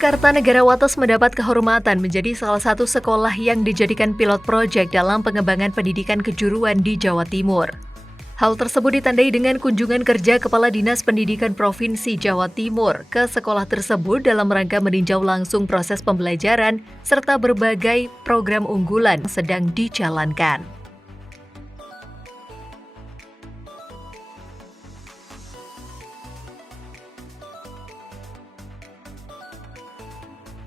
Kartanegara Wates mendapat kehormatan menjadi salah satu sekolah yang dijadikan pilot project dalam pengembangan pendidikan kejuruan di Jawa Timur. Hal tersebut ditandai dengan kunjungan kerja Kepala Dinas Pendidikan Provinsi Jawa Timur ke sekolah tersebut dalam rangka meninjau langsung proses pembelajaran serta berbagai program unggulan sedang dijalankan.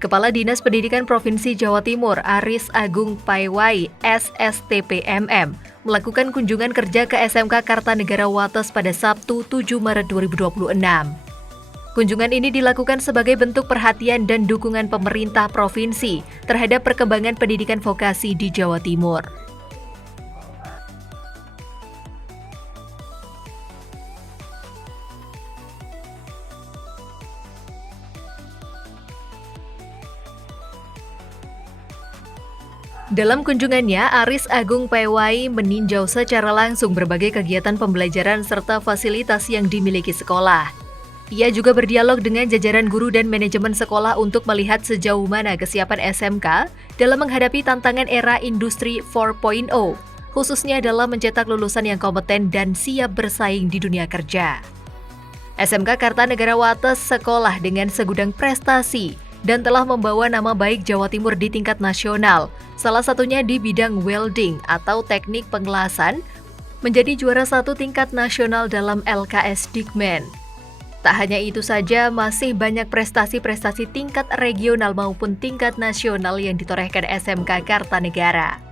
Kepala Dinas Pendidikan Provinsi Jawa Timur, Aris Agung Paiwai, SSTPMM, melakukan kunjungan kerja ke SMK Kartanegara Wates pada Sabtu 7 Maret 2026. Kunjungan ini dilakukan sebagai bentuk perhatian dan dukungan pemerintah provinsi terhadap perkembangan pendidikan vokasi di Jawa Timur. Dalam kunjungannya, Aris Agung Paiwai meninjau secara langsung berbagai kegiatan pembelajaran serta fasilitas yang dimiliki sekolah. Ia juga berdialog dengan jajaran guru dan manajemen sekolah untuk melihat sejauh mana kesiapan SMK dalam menghadapi tantangan era industri 4.0, khususnya dalam mencetak lulusan yang kompeten dan siap bersaing di dunia kerja. SMK Kartanegara Wates sekolah dengan segudang prestasi dan telah membawa nama baik Jawa Timur di tingkat nasional, salah satunya di bidang welding atau teknik pengelasan, menjadi juara 1 tingkat nasional dalam LKS Dikmen. Tak hanya itu saja, masih banyak prestasi-prestasi tingkat regional maupun tingkat nasional yang ditorehkan SMK Kartanegara.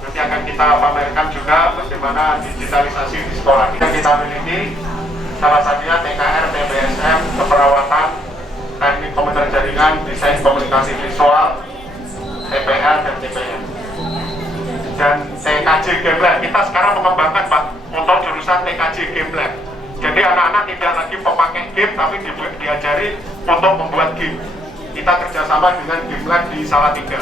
Nanti akan kita pamerkan juga bagaimana digitalisasi di sekolah kita miliki, salah satunya TKR, TBSM, keperawatan, teknik komputer jaringan, desain komunikasi visual, TPL dan TPM. Dan TKJ Game Lab, kita sekarang mengembangkan Pak untuk jurusan TKJ Game Lab. Jadi anak-anak tidak lagi pemakai game, tapi diajari untuk membuat game. Kita kerjasama dengan Game Lab di Salatiga.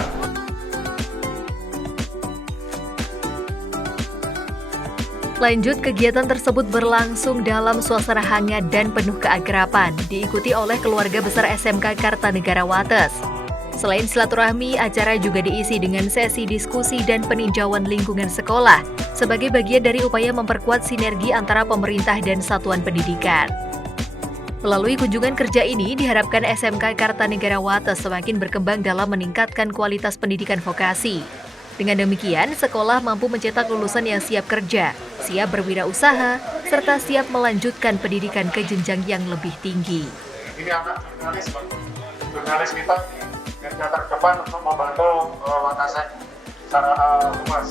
Lanjut, kegiatan tersebut berlangsung dalam suasana hangat dan penuh keakraban, diikuti oleh keluarga besar SMK Kartanegara Wates. Selain silaturahmi, acara juga diisi dengan sesi diskusi dan peninjauan lingkungan sekolah, sebagai bagian dari upaya memperkuat sinergi antara pemerintah dan satuan pendidikan. Melalui kunjungan kerja ini, diharapkan SMK Kartanegara Wates semakin berkembang dalam meningkatkan kualitas pendidikan vokasi. Dengan demikian, sekolah mampu mencetak lulusan yang siap kerja, siap berwirausaha, serta siap melanjutkan pendidikan ke jenjang yang lebih tinggi. Ini anak jurnalis kita garda terdepan untuk membantu Wakasek secara luas.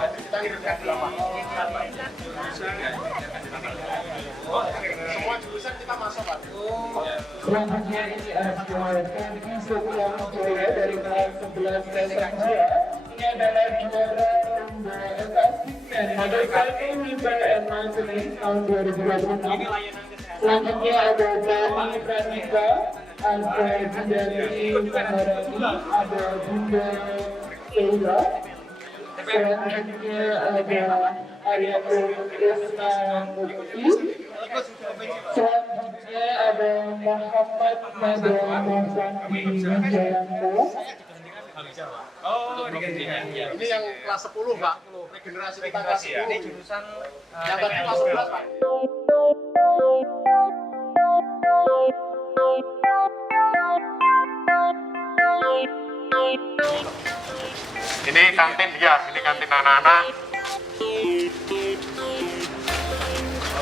Kita kirimkan di lapangan. Semua jurusan kita masuk Pak. Selanjutnya ini adalah teknik sekolah Jaya dari kelas 11 SMK. Ini adalah juara lomba LKS model kali Mimbar and Mountain tahun 2026. Selanjutnya ada Dani Pranika, ada Bunda Tri Maharani, ada Bunda Sheila. Selanjutnya ada Arya Krisna Mukti. Selanjutnya ada Muhammad Madani Wijayanto. Oh, ini yang kelas 10 Pak, regenerasi kita kelas 10. Ini jurusan yang tadi kelas 11 Pak. Ini kantin ya, ini kantin anak-anak.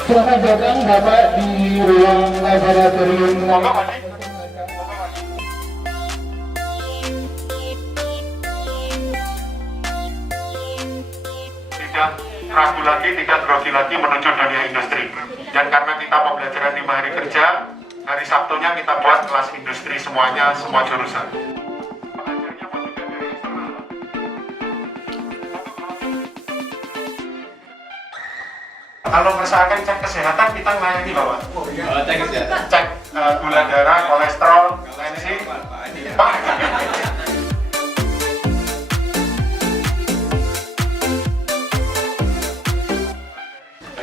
Silakan datang Bapak di ruang laboratorium. Monggo Pak. Tidak ragu lagi, tidak grogi lagi menuju dunia industri. Dan karena kita pembelajaran 5 hari kerja, hari Sabtunya kita buat kelas industri semuanya, semua jurusan. Kalau misalkan cek kesehatan kita melayani Bapak. Cek gula darah, kolesterol, tensi. Pak.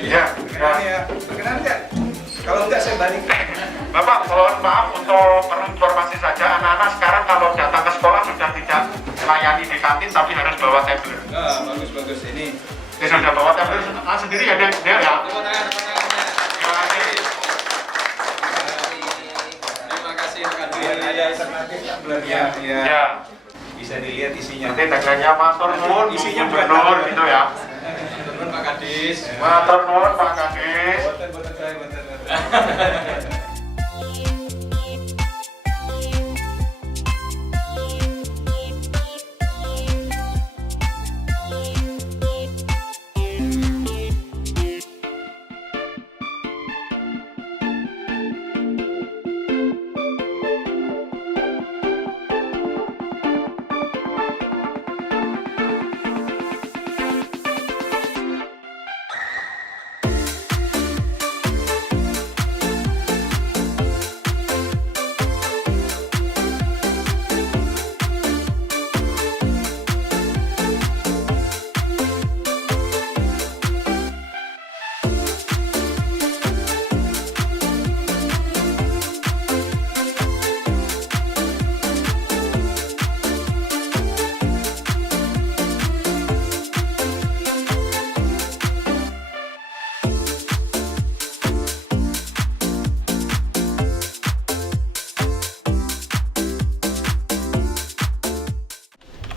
Iya. Berkenan nggak? Kalau enggak saya balik. Bapak, mohon maaf untuk perlu informasi saja, anak-anak sekarang kalau datang ke sekolah sudah tidak melayani di kantin tapi harus bawa tablet. Nah, bagus ini. Dia sudah bawa tablet sendiri ya, dia ya. Terima kasih. Terima kasih Kalian ada alternatif sebenarnya Ya. Bisa dilihat isinya. Nanti tagline-nya matur nuwun, Isinya gubernur gitu ya. Teman Pak Kadis. Matur nuwun Pak Kadis. Boten saya.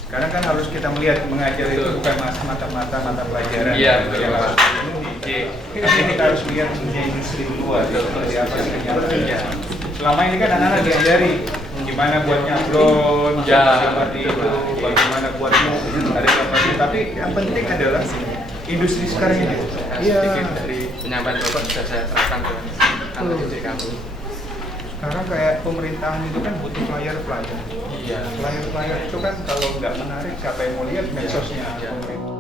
Sekarang kan harus kita melihat mengajar itu bukan mata pelajaran yang penuhi. Tapi kita harus melihat dunia industri di luar seperti apa sih kenyataannya. Selama ini kan anak-anak diajari gimana buatnya drone, gambar itu, bagaimana buatnya ada gambar itu. Tapi yang penting adalah industri sekarang ini. Iya. Dari penyampaian Bapak sudah saya terapkan ke kantor didik kami. Sekarang kayak pemerintahan itu kan butuh pelajar-pelajar. Iya. Pelajar-pelajar itu kan kalau nggak menarik siapa yang mau lihat medsosnya pemerintah.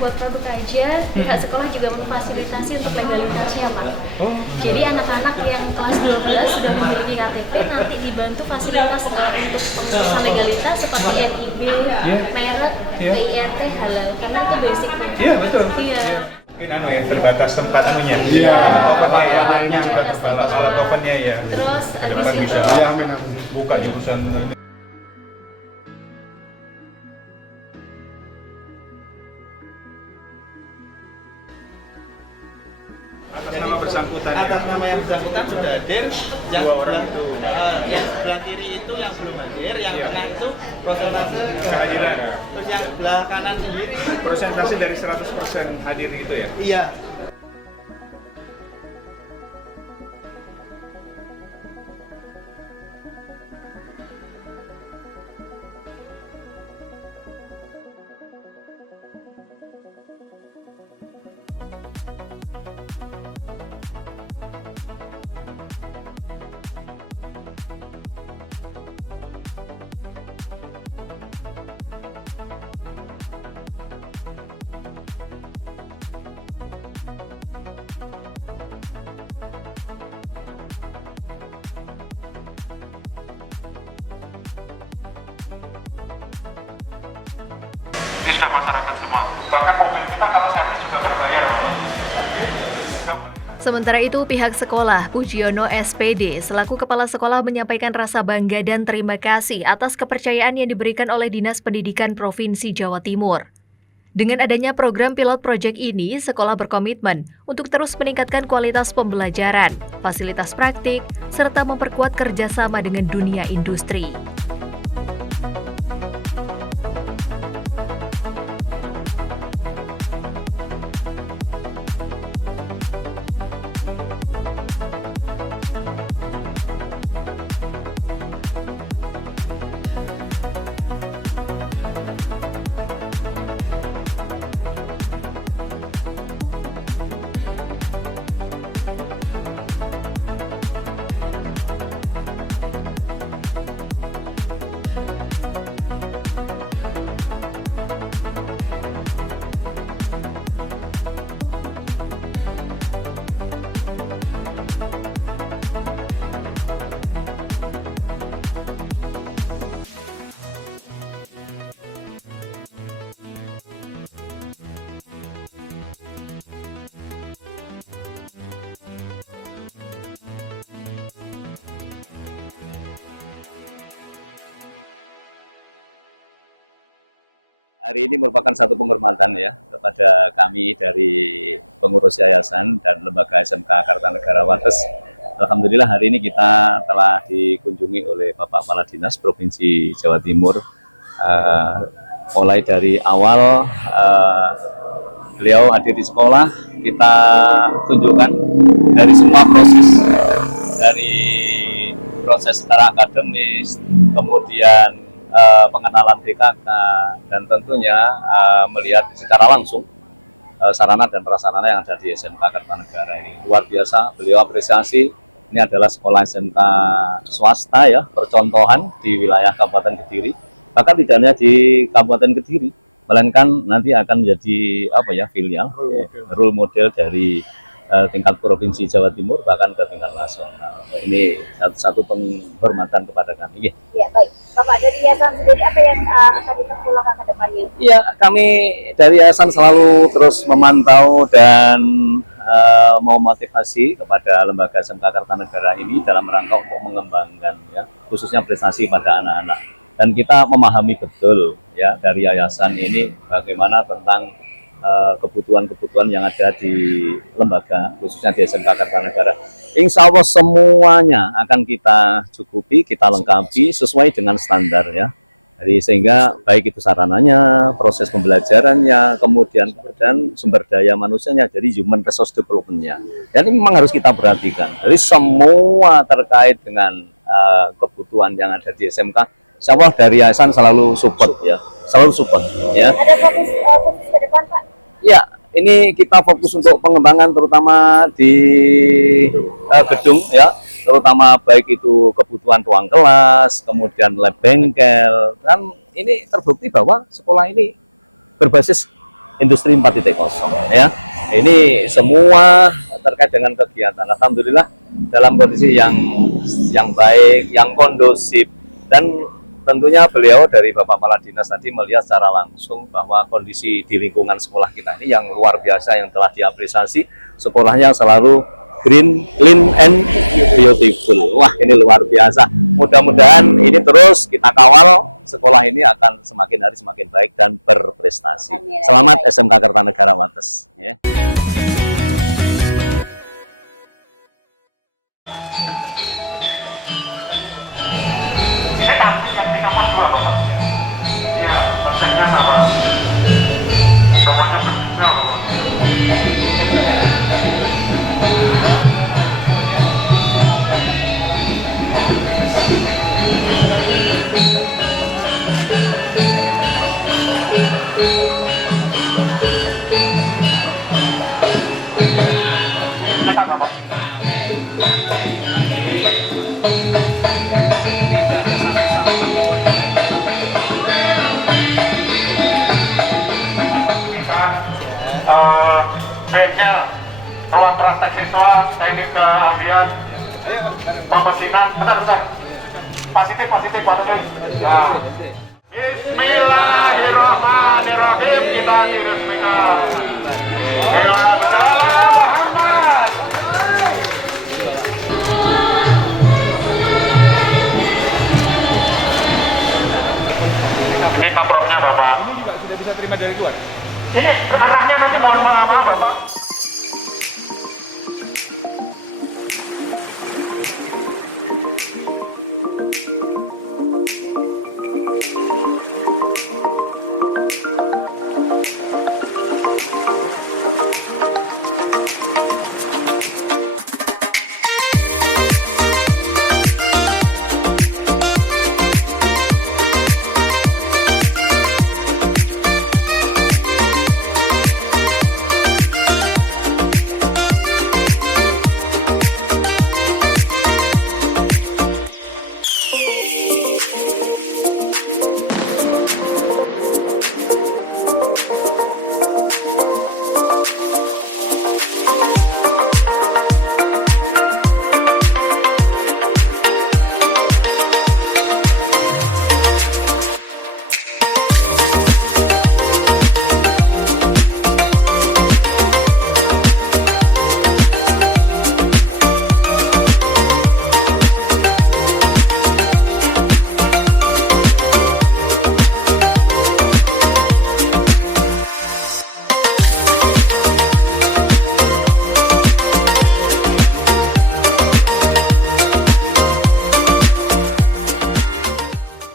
Buat produk aja, pihak sekolah juga memfasilitasi untuk legalitasnya Pak. Jadi anak-anak yang kelas 12 sudah memiliki KTP nanti dibantu fasilitas sekolah untuk pengurusan legalitas seperti NIB, merek, PIRT, halal, karena itu basic. Iya betul. Iya. Mungkin ya terbatas tempat anunya. Iya. Alatnya alat ovennya ya. Terus Ke depan abis bisa itu buka jurusan. Atas nama bersangkutan. bersangkutan sudah hadir, yang sebelah kiri itu yang belum hadir, yang tengah itu prosentase kehadiran. terus yang sebelah kanan sendiri Persentase dari 100% hadir gitu ya? iya. Ini sudah masyarakat semua. Bahkan mobil kita kalau servis juga berbayar. Sementara itu, pihak sekolah, Pujiono SPD, selaku kepala sekolah menyampaikan rasa bangga dan terima kasih atas kepercayaan yang diberikan oleh Dinas Pendidikan Provinsi Jawa Timur. Dengan adanya program pilot project ini, sekolah berkomitmen untuk terus meningkatkan kualitas pembelajaran, fasilitas praktik, serta memperkuat kerjasama dengan dunia industri. Hari ini merupakan satu penghormatan ya kepada kami dari pengurus yayasan dan lembaga SMK Kartanegara Wates. Alhamdulillah hari ini kita telah dikunjungi oleh Bapak Kepala Dinas Provinsi Jawa Timur. Mulai dari awal beliau hadir di sekolah, kita tunjukkan dari semua proses, dari proses secara akademis, kemudian pengenalan BKK, dan tentunya melihat secara langsung sarana dan prasarana yang ada di SMK Kartanegara ini. Luar biasa, beliau apresiasi. Ini adalah sekolah SMK swasta ya, percontohan di wilayah Kabupaten Kediri. Bahkan tidak hanya di Kabupaten Kediri, melainkan nanti akan menjadi filial, role model dari tingkat provinsi Jawa Timur bahkan ke tingkat nasional. Ini satu penghormatan kepada kami. Ya baik, Bapak dari yayasan sendiri apa yang akan diperlukan ke depannya? Iya, kami dari yayasan selalu terus memantau dan memotivasi kepada lembaga SMK Kartanegara ini dalam rangka untuk mengembangkan ya, khususnya prestasi pada anak-anak. Dan kita memahami betul ya dari yayasan ini bagaimana tentang kebutuhan-kebutuhan yang ada di lembaga, khususnya di SMK Kartanegara. Insya Allah semuanya akan kita cukupi, kita lengkapi sesuai dengan standar ya. Jadi sehingga baik itu sarananya, proses pembelajarannya, kemudian sumber daya manusianya, jadi human resource development-nya. Dan ini memang harus kita perhatikan. Jadi semua terkait dengan kebutuhan yang ada di SMK, insya Allah dari yayasan selalu support ya, selalu support ya. Ada fokus ke depan Pak? Ya, ini kita fokus untuk pengembangan terutama di gedung ya, terutama baik itu kebutuhan ruang kelas, kemudian lab bengkel, dan ini terbukti bahwa sekolah ini berbasis industri 4.0 ya. Ini semua terkait dengan kegiatan. Alhamdulillah dalam kondisi yang baik, yang kondusif, dan tentunya beliau dari Bapak Kepala Dinas tadi melihat secara langsung bahwa kondisi di lingkungan sekolah kita ini yang luar biasa, yang telah diapresiasi, sekolahnya selalu green, clean, and beautiful. Wah, ini luar biasa. Mudah-mudahan ini terus kita kawal, sekolah ini akan semakin hari semakin baik dan berprestasi. Selamat SMK Kartanegara Wates. Ya. bengkel, ruang praktek siswa, teknik keahlian, pemesinan, bentar. Positif, Pak Nunung. Ya. Bismillahirrahmanirrahim, kita diresmikan. Muhammad. Ini kaproknya Bapak. Ini juga sudah bisa terima dari luar. Ini arahnya nanti mohon maaf Bapak.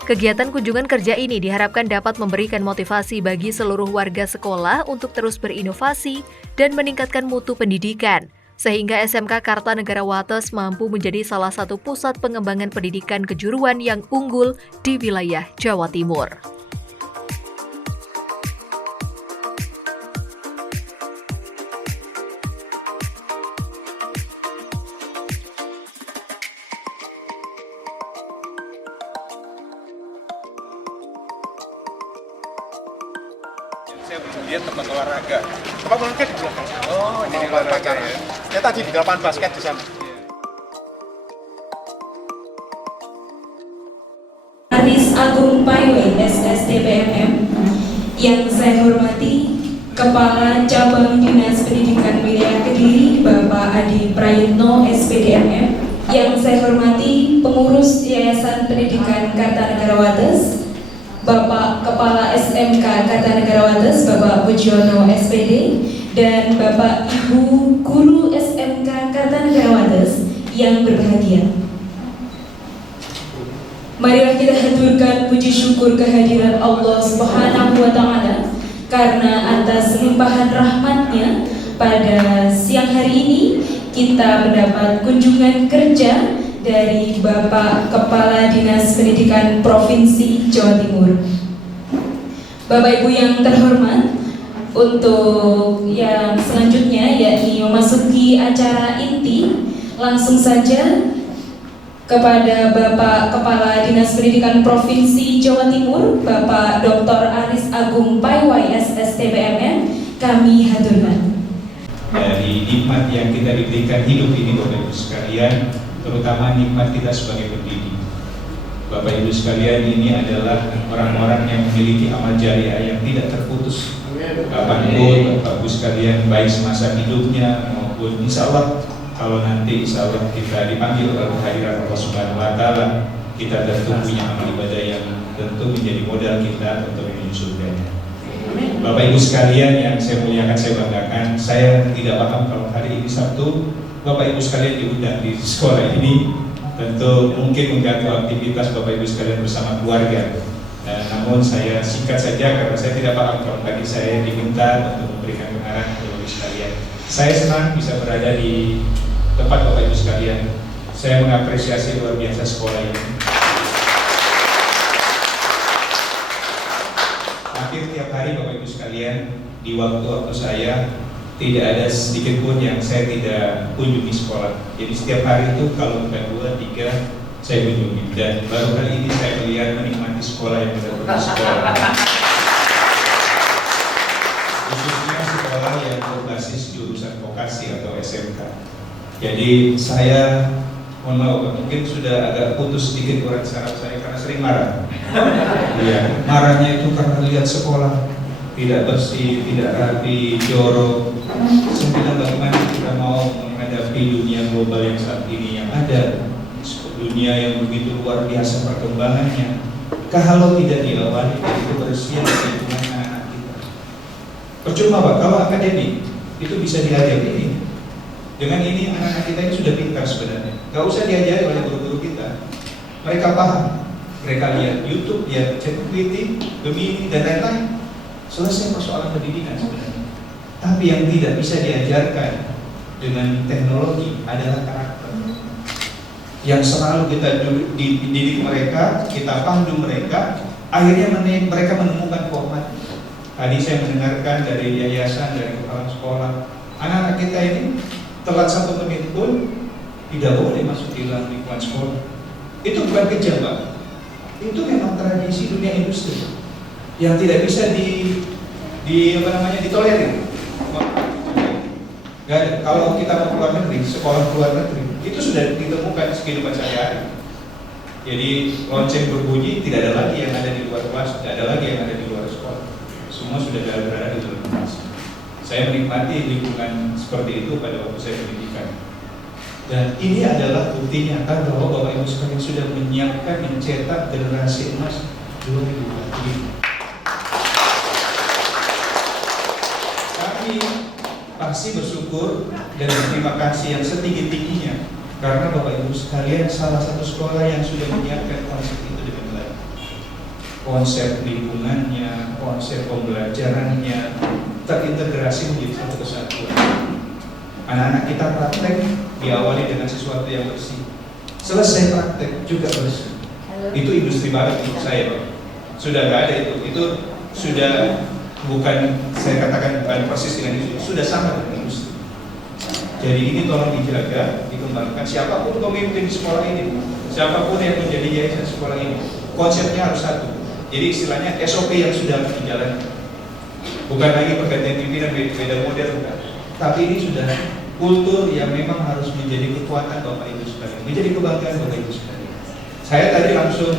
Kegiatan kunjungan kerja ini diharapkan dapat memberikan motivasi bagi seluruh warga sekolah untuk terus berinovasi dan meningkatkan mutu pendidikan, sehingga SMK Kartanegara Wates mampu menjadi salah satu pusat pengembangan pendidikan kejuruan yang unggul di wilayah Jawa Timur. Dia tempat olahraga. Tempat olahraga di belakang. Oh, ini di olahraga ya. Saya tadi di lapangan basket di sana. Aris Agung Paiwe, SSTPMM, yang saya hormati Kepala Cabang Dinas Pendidikan Wilayah Kediri, Bapak Adi Prayitno, SPDMM, yang saya hormati Pengurus Yayasan Pendidikan Kartanegara Wates, Bapak Kepala SMK Kartanegara Wates, Bapak Pujiono SPD, dan Bapak Ibu Guru SMK Kartanegara Wates yang berbahagia. Marilah kita haturkan puji syukur kehadiran Allah Subhanahu wa Ta'ala, karena atas limpahan rahmatnya pada siang hari ini kita mendapat kunjungan kerja dari Bapak Kepala Dinas Pendidikan Provinsi Jawa Timur. Bapak Ibu yang terhormat, untuk yang selanjutnya yakni memasuki acara inti, langsung saja kepada Bapak Kepala Dinas Pendidikan Provinsi Jawa Timur, Bapak Dr. Aris Agung Paiwe, SSTPMM, kami haturkan. Dari nikmat yang kita diberikan hidup ini, Bapak Ibu sekalian, terutama nikmat kita sebagai pendidik. Bapak Ibu sekalian, ini adalah orang-orang yang memiliki amal jariah yang tidak terputus. Kapanpun Bapak Ibu sekalian, baik semasa hidupnya maupun insya Allah kalau nanti insya Allah kita dipanggil oleh kehadiran Allah Subhanahu wa Ta'ala, kita tentu punya amal ibadah yang tentu menjadi modal kita untuk menuju surga. Bapak Ibu sekalian yang saya muliakan, saya banggakan, saya tidak paham kalau hari ini Sabtu Bapak Ibu sekalian diundang di sekolah ini, tentu mungkin mengganggu aktivitas Bapak Ibu sekalian bersama keluarga. Namun saya singkat saja karena saya tidak paham kalau tadi saya diminta untuk memberikan pengarahan Bapak Ibu sekalian. Saya senang bisa berada di tempat Bapak Ibu sekalian. Saya mengapresiasi luar biasa sekolah ini. Hampir tiap hari Bapak Ibu sekalian, di waktu-waktu saya tidak ada sedikit pun yang saya tidak kunjungi sekolah. Jadi setiap hari itu kalau bukan 2, 3 saya kunjungi. Dan baru kali ini saya melihat menikmati sekolah yang benar-benar sekolah. Khususnya sekolah yang berbasis jurusan vokasi atau SMK. Jadi saya mohon maaf, mungkin sudah agak putus sedikit urat saraf saya karena sering marah. Iya, marahnya itu karena lihat sekolah tidak bersih, tidak rapi, jorok. Saya bilang bagaimana kita mau menghadapi dunia global yang saat ini yang ada, dunia yang begitu luar biasa perkembangannya. Kalau tidak diawali dari kebersihan lingkungan anak-anak kita. Percuma Pak, kalau akademik itu bisa diajar ini. Dengan ini anak-anak kita ini sudah pintar sebenarnya. Gak usah diajari oleh guru-guru kita. Mereka paham. Mereka lihat YouTube, lihat ChatGPT, Gemini dan lain-lain. Selesai persoalan pendidikan sebenarnya. Tapi yang tidak bisa diajarkan dengan teknologi adalah karakter. Yang selalu kita dididik mereka, kita pandu mereka, akhirnya mereka menemukan format. Tadi saya mendengarkan dari yayasan, dari kepala sekolah, anak-anak kita ini telat 1 menit pun tidak boleh masuk di dalam lingkungan sekolah. Itu bukan kejam, Pak. Itu memang tradisi dunia industri yang tidak bisa ditolerir. Kalau kita mau keluar negeri, sekolah keluar negeri, itu sudah ditemukan kehidupan sehari-hari. Jadi lonceng berbunyi, tidak ada lagi yang ada di luar kelas, tidak ada lagi yang ada di luar sekolah. Semua sudah berada di dalam kelas. Saya menikmati lingkungan seperti itu pada waktu saya pendidikan. Dan ini adalah bukti nyata bahwa Bapak Ibu sekalian sudah menyiapkan, mencetak generasi emas 2045. Kami pasti bersyukur dan berterima kasih yang setinggi-tingginya karena Bapak Ibu sekalian salah satu sekolah yang sudah menyiapkan konsep itu dengan baik. Konsep lingkungannya, konsep pembelajarannya terintegrasi menjadi satu kesatuan. Anak-anak kita praktek diawali dengan sesuatu yang bersih. Selesai praktek juga bersih. Itu industri baru menurut saya, Pak. Sudah nggak ada itu. Itu sudah bukan, saya katakan bukan persis dengan industri, sudah sama dengan industri. Jadi ini tolong dijaga, dikembangkan. Siapapun pemimpin di sekolah ini, siapapun yang menjadi yayasan sekolah ini, konsepnya harus satu. Jadi istilahnya SOP yang sudah dijalankan. Bukan lagi pergantian pimpinan beda model, bukan. Tapi ini sudah kultur yang memang harus menjadi kekuatan Bapak Ibu sekalian, menjadi kebanggaan Bapak Ibu sekalian. Saya tadi langsung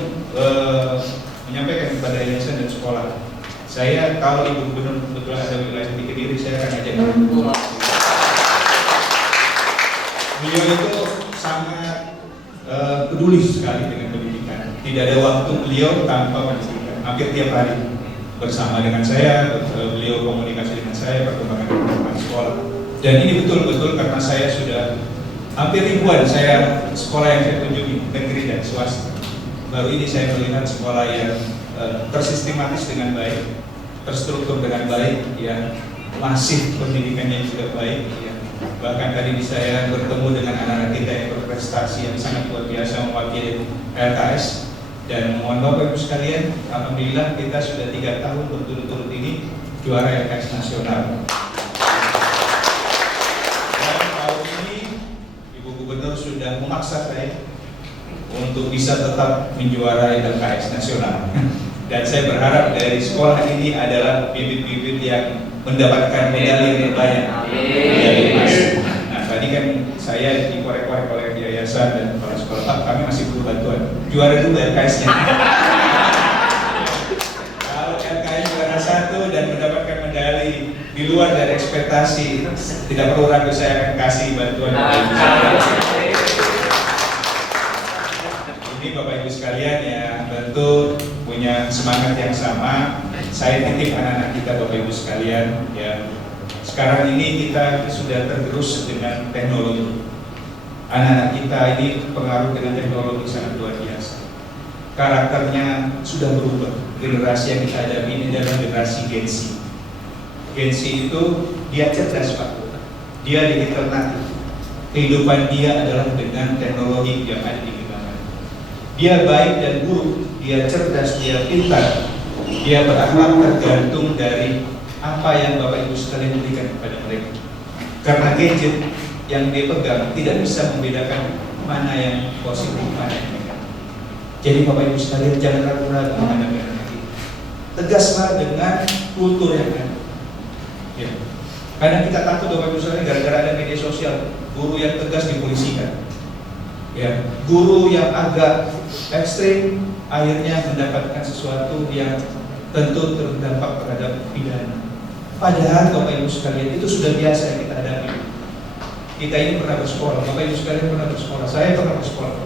menyampaikan kepada yayasan dan sekolah. Saya kalau Ibu Gubernur kebetulan ada wilayah di Kediri, saya akan ajak beliau itu sangat peduli sekali dengan pendidikan. Tidak ada waktu beliau tanpa pendidikan. Hampir tiap hari bersama dengan saya, beliau komunikasi dengan saya, perkembangan sekolah. Dan ini betul-betul karena saya sudah hampir ribuan sekolah yang saya kunjungi, negeri dan swasta. Baru ini saya melihat sekolah yang tersistematis dengan baik, terstruktur dengan baik, yang masih pendidikannya juga baik, ya. Bahkan tadi saya bertemu dengan anak-anak kita yang berprestasi yang sangat luar biasa mewakili LKS. Dan mohon Bapak Ibu sekalian, alhamdulillah kita sudah 3 tahun berturut-turut ini juara LKS nasional. Dan tahun ini Ibu Gubernur sudah memaksa saya untuk bisa tetap menjuarai LKS nasional. Dan saya berharap dari sekolah ini adalah bibit-bibit yang mendapatkan medali yang banyak. Nah, tadi kan saya dikorek-korek oleh yayasan dan kepala sekolah, Pak, kami masih perlu bantuan. Juara dulu LKS-nya. Kalau LKS juara 1 dan mendapatkan medali di luar dari ekspektasi, tidak perlu ragu, saya akan kasih bantuan. Ini Bapak Ibu sekalian yang tentu punya semangat yang sama. Saya titip anak-anak kita Bapak Ibu sekalian yang sekarang ini kita sudah tergerus dengan teknologi. Anak-anak kita ini pengaruh dengan teknologi sangat luar biasa. Karakternya sudah berubah. Generasi yang kita hadapi ini adalah generasi Gen Z. Gen Z itu dia cerdas, Pak. Dia digital native. Kehidupan dia adalah dengan teknologi yang ada di genggaman. Dia baik dan buruk. Dia cerdas, dia pintar, dia berakhlak tergantung dari apa yang Bapak Ibu sekalian berikan kepada mereka. Karena gadget yang dia pegang tidak bisa membedakan mana yang positif, mana yang negatif. Jadi Bapak Ibu sekalian, jangan ragu-ragu menghadapi anak kita. Tegaslah dengan kultur yang ada. Ya. Kadang kita takut Bapak Ibu sekalian gara-gara ada media sosial, guru yang tegas dipolisikan. Ya, guru yang agak ekstrim akhirnya mendapatkan sesuatu yang tentu terdampak terhadap pidana. Padahal Bapak Ibu sekalian itu sudah biasa yang kita hadapi. Kita ini pernah bersekolah, Bapak Ibu sekalian pernah bersekolah, saya pernah bersekolah.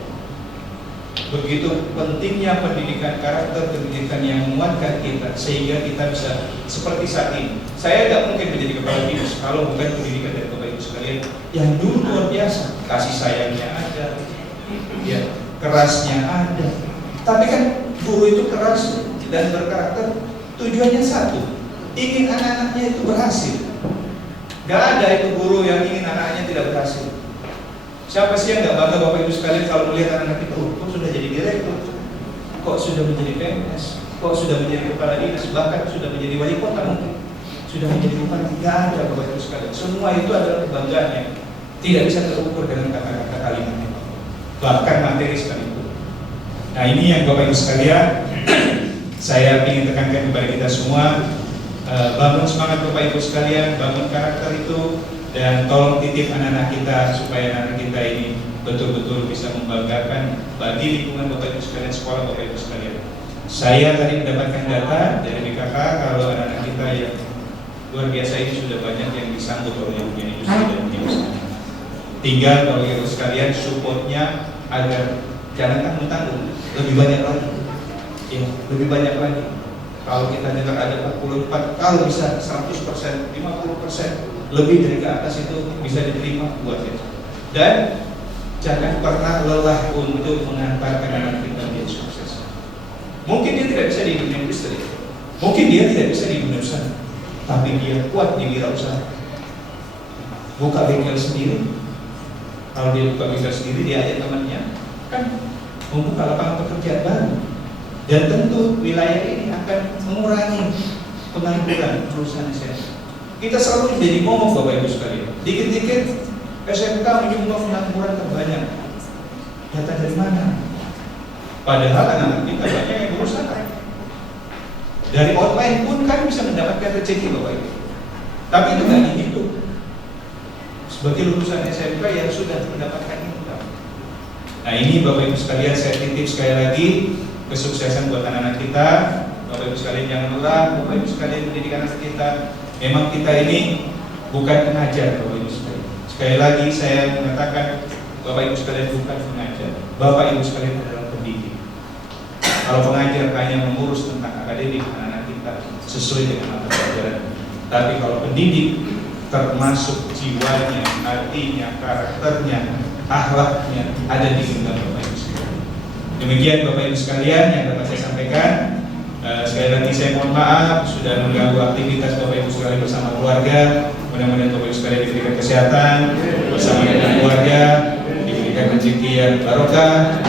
Begitu pentingnya pendidikan karakter, pendidikan yang menguatkan kita sehingga kita bisa seperti saat ini. Saya tidak mungkin menjadi kepala dinas kalau bukan pendidikan dari Bapak Ibu sekalian yang dulu luar biasa, kasih sayangnya ada, ya, kerasnya ada. Tapi kan guru itu keras dan berkarakter, tujuannya satu, ingin anak-anaknya itu berhasil. Gak ada itu guru yang ingin anak-anaknya tidak berhasil. Siapa sih yang gak bangga Bapak Ibu sekalian kalau melihat anak-anak itu, kok sudah jadi direktur, kok sudah menjadi PNS, kok sudah menjadi kepala dinas, bahkan sudah menjadi wali kota mungkin, sudah menjadi bupati. Gak ada Bapak Ibu sekalian. Semua itu adalah kebanggaan yang tidak bisa terukur dengan kata-kata kalimat, bahkan materi sekalipun. Nah ini yang Bapak Ibu sekalian saya ingin tekankan kepada kita semua. Bangun semangat Bapak Ibu sekalian, bangun karakter itu, dan tolong titip anak-anak kita supaya anak kita ini betul-betul bisa membanggakan bagi lingkungan Bapak Ibu sekalian, sekolah Bapak Ibu sekalian. Saya tadi mendapatkan data dari BKK kalau anak-anak kita yang luar biasa ini sudah banyak yang disambut oleh yang punya industri dan punya usaha. Tinggal Bapak Ibu sekalian supportnya agar jangan tanggung-tanggung, lebih banyak lagi, ya, lebih banyak lagi. Kalau kita dengar ada 44, kalau bisa 100%, 50%, lebih dari ke atas itu bisa diterima buat kita. Dan jangan pernah lelah untuk mengantarkan anak kita menjadi sukses. Mungkin dia tidak bisa di dunia industri, mungkin dia tidak bisa di dunia usaha, tapi dia kuat di wirausaha. Buka bengkel sendiri, kalau dia buka bengkel sendiri, dia ajak temannya, kan membuka lapangan pekerjaan baru. Dan tentu wilayah ini akan mengurangi pengangguran lulusan SMK. Kita selalu jadi ngomong Bapak Ibu sekalian, dikit-dikit SMK menyumbang pengangguran terbanyak. Data dari mana? Padahal anak-anak kita banyak yang berusaha. Dari online pun kan bisa mendapatkan rezeki Bapak Ibu. Tapi itu nggak dihitung sebagai lulusan SMK yang sudah mendapatkan income. Nah ini Bapak Ibu sekalian saya titip sekali lagi, kesuksesan buat anak-anak kita. Bapak Ibu sekalian jangan lelah, Bapak Ibu sekalian pendidikan anak kita. Memang kita ini bukan pengajar Bapak Ibu sekalian. Sekali lagi saya mengatakan Bapak Ibu sekalian bukan pengajar, Bapak Ibu sekalian adalah pendidik. Kalau pengajar hanya mengurus tentang akademik anak-anak kita sesuai dengan mata pelajaran, tapi kalau pendidik termasuk jiwanya, hatinya, karakternya, akhlaknya ada di dalam Bapak Ibu sekalian. Demikian Bapak Ibu sekalian yang dapat saya sampaikan. Sekali lagi saya mohon maaf sudah mengganggu aktivitas Bapak Ibu sekalian bersama keluarga. Mudah-mudahan Bapak Ibu sekalian diberikan kesehatan bersama dengan keluarga, diberikan rezeki yang barokah,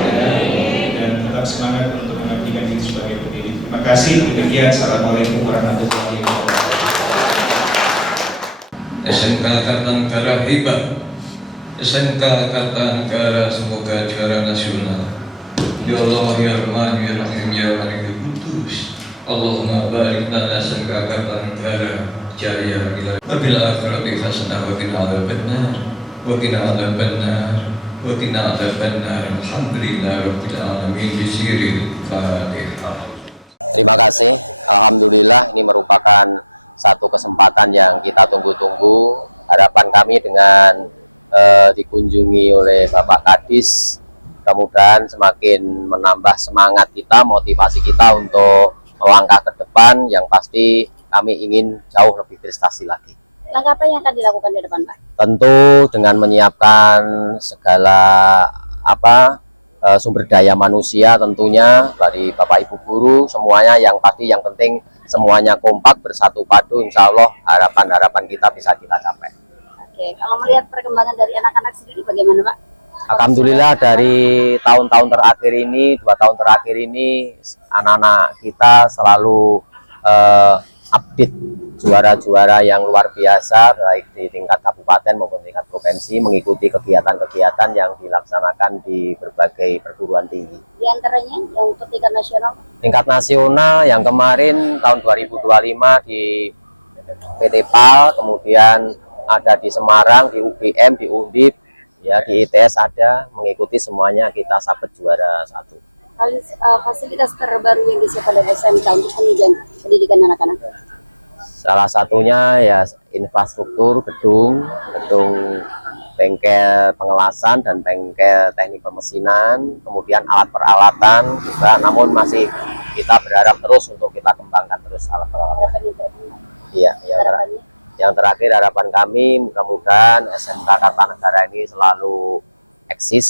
dan tetap semangat untuk mengabdikan diri sebagai pendidik. Terima kasih. Demikian. Assalamualaikum warahmatullahi wabarakatuh. SMK Kartanegara hebat, SMK Kartanegara semoga juara nasional. Ya Allah ya Rahman ya Rahim ya Malik Kudus. Allahumma barik lana SMK Kartanegara jaya bil akhirati hasanah wa qina adzabannar wa qina adzabannar wa qina adzabannar. Alhamdulillah rabbil alamin bisiril Fatihah. Terima kasih. Alhamdulillah ini merupakan satu kesempatan yang kita tunggu-tunggu. Harapan kami dengan dikunjungi oleh Bapak Kadis, mudah-mudahan semakin menambah semangat kita, motivasi kita untuk melangkah ke depan. Yang pasti kami ingin jauh lebih prestasi lagi. Langkah apa yang akan dilakukan di depan, Pak? Tentu dengan menyiapkan segala sumber daya manusia tentunya dari Bapak Ibu guru semuanya, yang pasti yang penting semuanya kompak bersatu padu, insya Allah harapan-harapan kita bisa kita capai. Oke, kalau melihat perkembangan dari anak-anak sendiri bagaimana Pak? Alhamdulillah dari tahun-tahun terakhir ini, 2 tahun terakhir ini anak-anak kita selalu update juara-juara yang luar biasa baik di tingkat kabupaten maupun tingkat provinsi mengikuti kegiatan-kegiatan yang dilaksanakan di berbagai perguruan tinggi. Di antaranya yang untuk tingkat nasional? Tingkat nasional yang kemarin tahun 2025 di PT PAL, kemudian ada di Semarang, di UGM, di Undip, ya di ITS ada, mengikuti semuanya kita sabet juara 1. Fasilitas terbaru yang disiapkan oleh SMK untuk penunjang pendidikan anak-anak? Salah satunya ya infrastruktur gedung bengkel pengelasan dan bengkel teknik pemesinan, kemudian alat peralatan juga, namun masih kita berharap terus untuk kita kembangkan terus alat peralatan. Iya, yang terakhir harapan kami mudah-mudahan SMK Kartanegara ini selalu eksis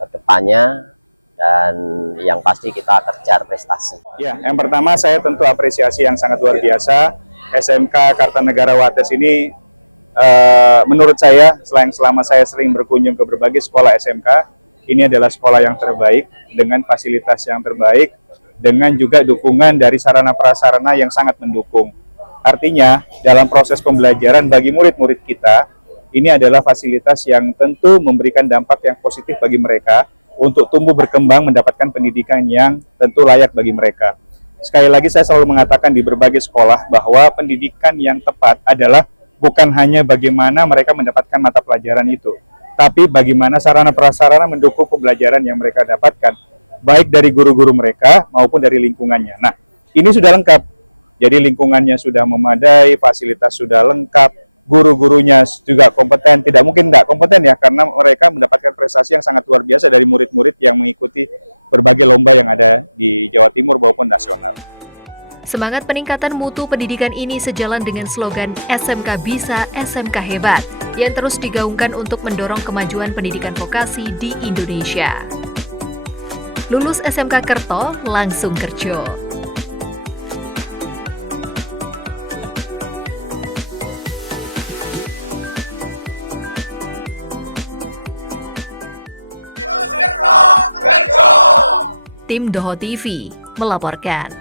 ke depannya dan yang pasti kita kejar prestasi. Ya, yang pertama saya tentu apresiasi yang sangat luar biasa. SMK Kartanegara Wates ini menurut saya selama saya sering berkunjung ke berbagai sekolah SMK, ini adalah sekolah yang terbaik dengan fasilitas yang terbaik, dengan juga dukungan dari sarana prasarana yang sangat mendukung. Artinya dalam proses pembelajaran bagi murid-murid kita, ini adalah fasilitas yang tentu memberikan dampak yang positif bagi mereka untuk tumbuh berkembang mendapatkan pendidikan yang tentu layak bagi mereka. Sekali lagi saya selalu mengatakan di berbagai sekolah bahwa pendidikan yang tepat adalah bukan hanya bagaimana mereka mendapatkan mata pelajaran itu, tapi bagaimana sarana prasarana mendukung pembelajaran yang mereka dapatkan, baik dari guru-guru mereka maupun dari lingkungannya. Nah, ini sudah lengkap. Jadi lingkungannya sudah memadai, fasilitas sudah lengkap, guru-gurunya juga kompeten. Tidak mungkin tidak kompeten ya, karena mereka mendapatkan prestasi yang sangat luar biasa dari murid-murid yang mengikuti berbagai lomba yang ada di Jawa Timur maupun nasional. Semangat peningkatan mutu pendidikan ini sejalan dengan slogan SMK Bisa, SMK Hebat yang terus digaungkan untuk mendorong kemajuan pendidikan vokasi di Indonesia. Lulus SMK Kerto, langsung kerja. Tim Doho TV melaporkan.